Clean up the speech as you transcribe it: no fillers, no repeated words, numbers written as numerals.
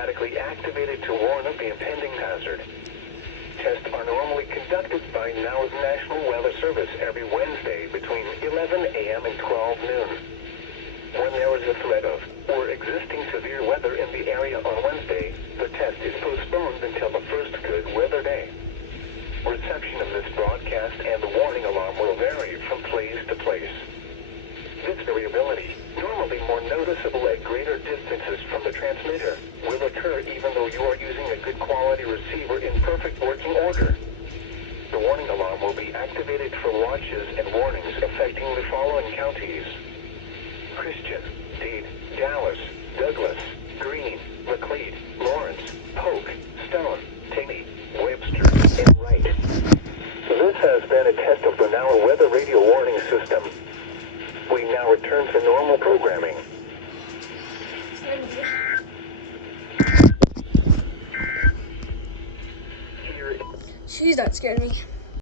automatically activated to warn of the impending hazard. Tests are normally conducted by NOAA's National Weather Service every Wednesday between 11 a.m. and 12 noon. When there is a threat of or existing severe weather in the area on Wednesday, the test is postponed until the first good weather day. Reception of this broadcast and the warning alarm will vary from place to place. This variability, normally more noticeable at greater distances from the transmitter, will occur even though you are using a good quality receiver in perfect working order. The warning alarm will be activated for watches and warnings affecting the following counties: Christian, Dade, Dallas, Douglas, Greene, Laclede, Lawrence, Polk, Stone, Taney, Webster, and Wright. This has been a test of the NOAA Weather Radio Warning System. We now return to normal programming. Jeez, that scared me.